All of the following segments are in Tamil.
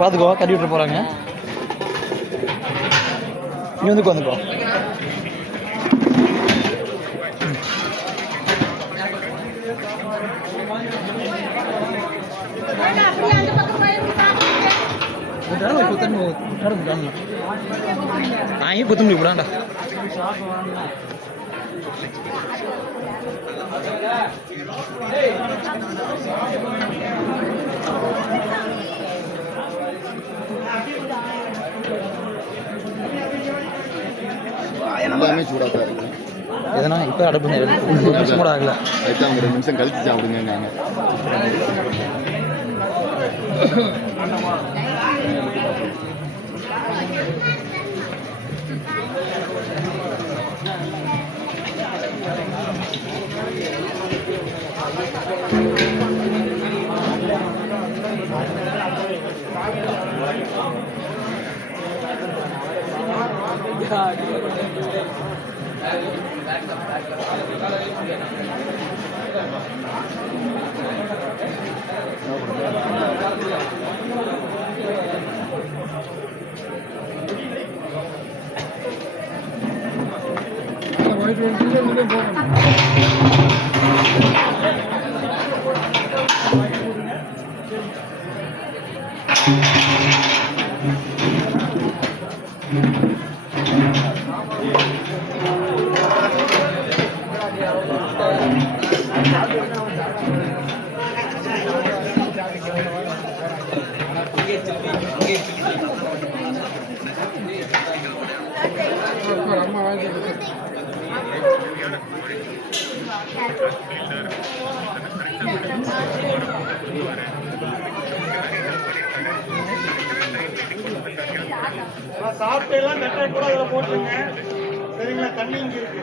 பார்த்துக்கோ, கட்டி விட்டு போகிறாங்க. நீ வந்துக்கோ. நான் குத்த முடியும் விடாண்டா. எல்லாமே சூடாக தான் இருக்கு. எதனா இப்போ அடப்பு நிமிஷம் கூட ஆகல. அதுதான் அவங்க 2 நிமிஷம் கழிச்சு சாப்பிடுங்க. சாப்பிட்டு எல்லாம் நெட்டை கூட அதில் போட்டுருங்க. சரிங்களா? தண்ணி இங்கே இருக்கு.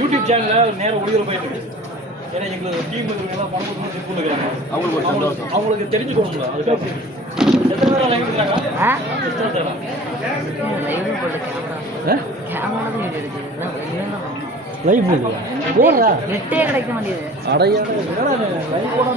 யூடியூப் சேனல் நேரம் ஒளிபரப்பு ஏன்னா எங்களுக்கு டீம் இருக்கிறவங்க அவங்களுக்கு தெரிஞ்சுக்கணுங்களா? அதுக்காக எத்தனை பேர் லைவ் லைவ் போடுறா நெட்டே கிடைக்க மாட்டேங்குது. அடையாளம் லைவ் போட